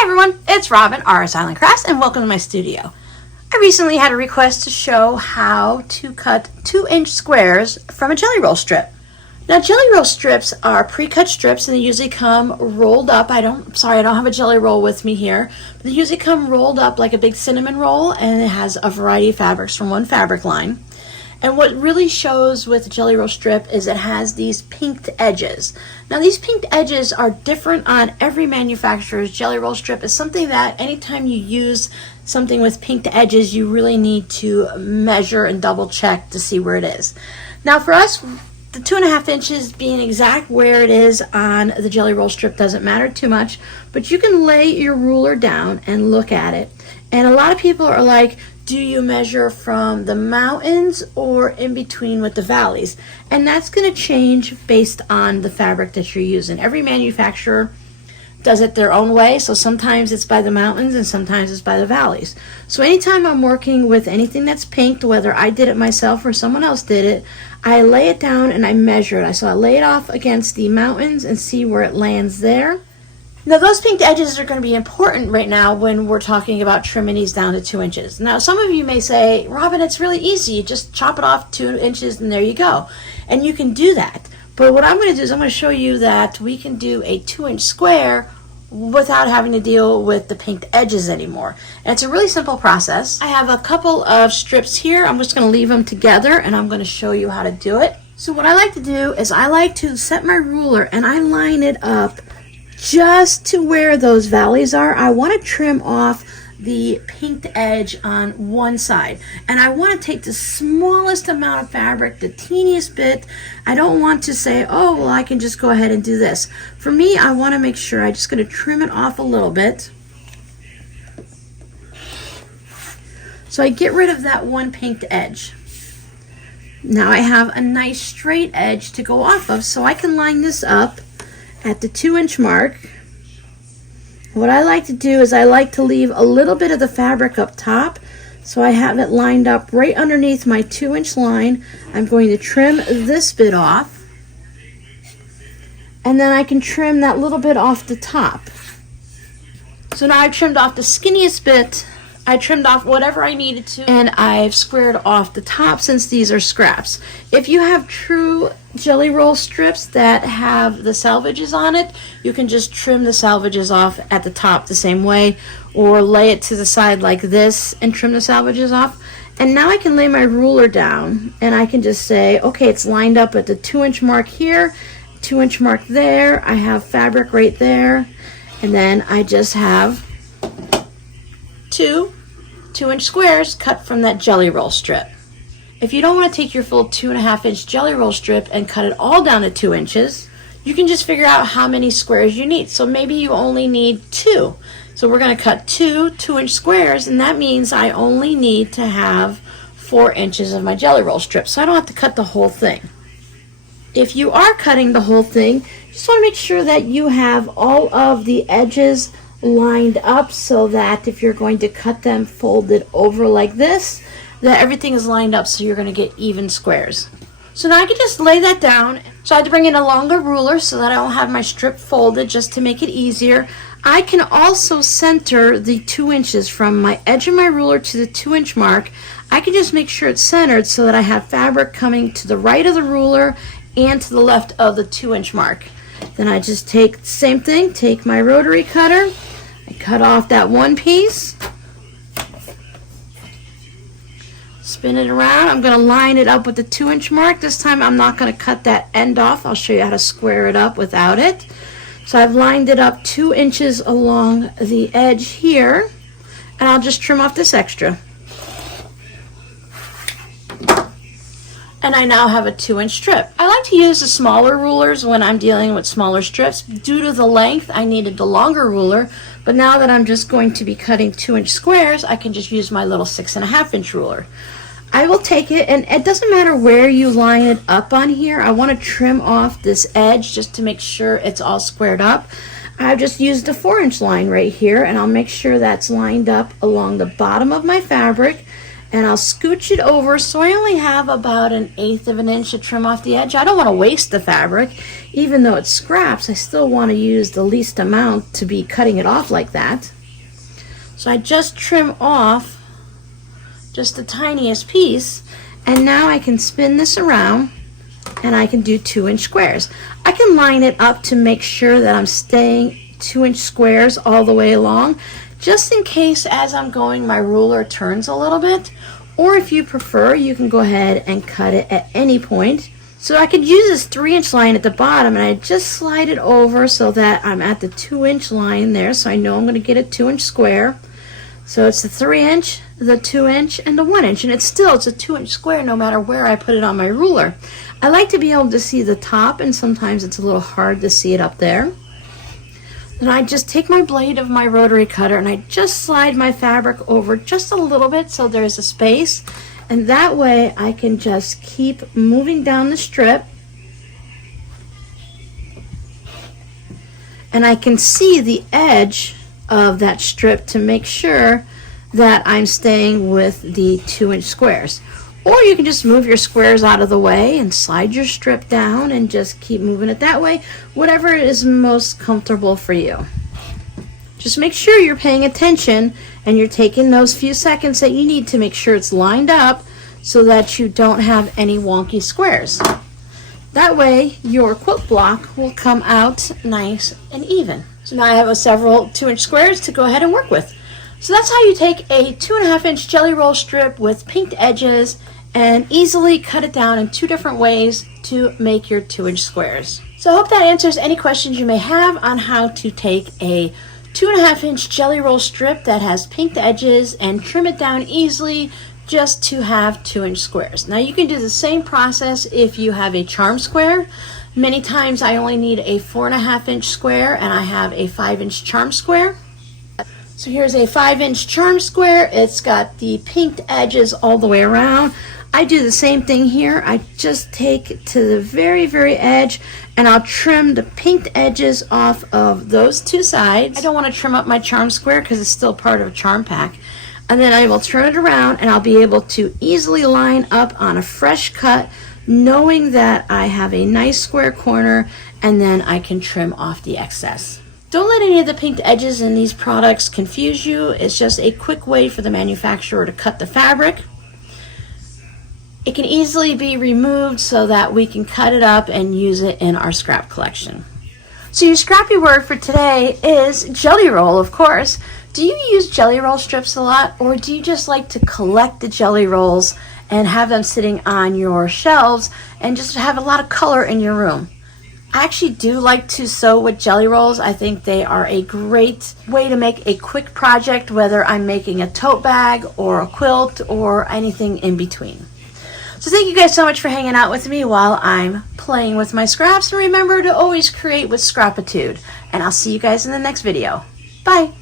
Hi everyone, it's Robin, RS Island Crafts, and welcome to my studio. I recently had a request to show how to cut 2-inch squares from a jelly roll strip. Now jelly roll strips are pre-cut strips and they usually come rolled up. I don't have a jelly roll with me here. But they usually come rolled up like a big cinnamon roll, and it has a variety of fabrics from one fabric line. And what really shows with a jelly roll strip is it has these pinked edges. Now these pinked edges are different on every manufacturer's jelly roll strip. It's something that anytime you use something with pinked edges, you really need to measure and double check to see where it is. Now for us, the 2.5 inches being exact where it is on the jelly roll strip doesn't matter too much, but you can lay your ruler down and look at it. And a lot of people are like, do you measure from the mountains or in between with the valleys? And that's going to change based on the fabric that you're using. Every manufacturer does it their own way, so sometimes it's by the mountains and sometimes it's by the valleys. So anytime I'm working with anything that's pinked, whether I did it myself or someone else did it, I lay it down and I measure it. So I lay it off against the mountains and see where it lands there. Now those pinked edges are going to be important right now when we're talking about trimming these down to 2 inches. Now some of you may say, Robin, it's really easy. You just chop it off 2 inches and there you go. And you can do that. But what I'm going to do is I'm going to show you that we can do a 2-inch square without having to deal with the pinked edges anymore. And it's a really simple process. I have a couple of strips here. I'm just going to leave them together and I'm going to show you how to do it. So what I like to do is I like to set my ruler and I line it up just to where those valleys are. I want to trim off the pinked edge on one side, and I want to take the smallest amount of fabric, the teeniest bit. I don't want to say, oh well, I can just go ahead and do this. For me, I want to make sure I'm just going to trim it off a little bit, so I get rid of that one pinked edge. Now I have a nice straight edge to go off of, so I can line this up at the 2-inch mark. What I like to do is I like to leave a little bit of the fabric up top, so I have it lined up right underneath my 2-inch line. I'm going to trim this bit off, and then I can trim that little bit off the top. So now I've trimmed off the skinniest bit. I trimmed off whatever I needed to, and I've squared off the top since these are scraps. If you have true jelly roll strips that have the salvages on it, you can just trim the salvages off at the top the same way, or lay it to the side like this and trim the salvages off. And now I can lay my ruler down and I can just say, okay, it's lined up at the 2-inch mark here, 2-inch mark there. I have fabric right there, and then I just have 2-inch squares cut from that jelly roll strip. If you don't want to take your full 2.5-inch jelly roll strip and cut it all down to 2 inches, you can just figure out how many squares you need. So maybe you only need 2. So we're going to cut 2-inch squares, and that means I only need to have 4 inches of my jelly roll strip. So I don't have to cut the whole thing. If you are cutting the whole thing, just want to make sure that you have all of the edges lined up, so that if you're going to cut them folded over like this, that everything is lined up so you're going to get even squares. So now I can just lay that down. So I had to bring in a longer ruler so that I don't have my strip folded, just to make it easier. I can also center the 2 inches from my edge of my ruler to the 2-inch mark. I can just make sure it's centered so that I have fabric coming to the right of the ruler and to the left of the 2-inch mark. Then I just take the same thing, take my rotary cutter, I cut off that one piece, spin it around. I'm going to line it up with the 2-inch mark. This time I'm not going to cut that end off. I'll show you how to square it up without it. So I've lined it up 2 inches along the edge here, and I'll just trim off this extra. And I now have a 2-inch strip. I like to use the smaller rulers when I'm dealing with smaller strips. Due to the length, I needed the longer ruler, but now that I'm just going to be cutting 2-inch squares, I can just use my little 6.5-inch ruler. I will take it, and it doesn't matter where you line it up on here. I want to trim off this edge just to make sure it's all squared up. I've just used a 4-inch line right here, and I'll make sure that's lined up along the bottom of my fabric. and I'll scooch it over so I only have about 1/8 of an inch to trim off the edge. I don't want to waste the fabric. Even though it's scraps, I still want to use the least amount to be cutting it off like that. So I just trim off just the tiniest piece, and now I can spin this around and I can do 2-inch squares. I can line it up to make sure that I'm staying 2-inch squares all the way along, just in case as I'm going my ruler turns a little bit. Or if you prefer, you can go ahead and cut it at any point. So I could use this 3-inch line at the bottom, and I just slide it over so that I'm at the 2-inch line there, so I know I'm going to get a 2-inch square. So it's the 3-inch, the 2-inch, and the 1-inch, and it's a 2-inch square no matter where I put it on my ruler. I like to be able to see the top, and sometimes it's a little hard to see it up there. Then I just take my blade of my rotary cutter and I just slide my fabric over just a little bit so there's a space, and that way I can just keep moving down the strip and I can see the edge of that strip to make sure that I'm staying with the 2-inch squares. Or you can just move your squares out of the way and slide your strip down and just keep moving it that way, whatever is most comfortable for you. Just make sure you're paying attention and you're taking those few seconds that you need to make sure it's lined up so that you don't have any wonky squares. That way your quilt block will come out nice and even. So now I have several 2-inch squares to go ahead and work with. So that's how you take a 2.5-inch jelly roll strip with pinked edges and easily cut it down in 2 different ways to make your 2-inch squares. So I hope that answers any questions you may have on how to take a 2.5-inch jelly roll strip that has pinked edges and trim it down easily just to have 2-inch squares. Now you can do the same process if you have a charm square. Many times I only need a 4.5-inch square and I have a 5-inch charm square. So here's a 5-inch charm square. It's got the pinked edges all the way around. I do the same thing here. I just take it to the very, very edge and I'll trim the pinked edges off of those 2 sides. I don't want to trim up my charm square because it's still part of a charm pack. And then I will turn it around and I'll be able to easily line up on a fresh cut, knowing that I have a nice square corner, and then I can trim off the excess. Don't let any of the pinked edges in these products confuse you. It's just a quick way for the manufacturer to cut the fabric. It can easily be removed so that we can cut it up and use it in our scrap collection. So your scrappy word for today is jelly roll, of course. Do you use jelly roll strips a lot, or do you just like to collect the jelly rolls and have them sitting on your shelves and just have a lot of color in your room? I actually do like to sew with jelly rolls. I think they are a great way to make a quick project, whether I'm making a tote bag or a quilt or anything in between. So thank you guys so much for hanging out with me while I'm playing with my scraps. And remember to always create with Scrapitude. And I'll see you guys in the next video. Bye.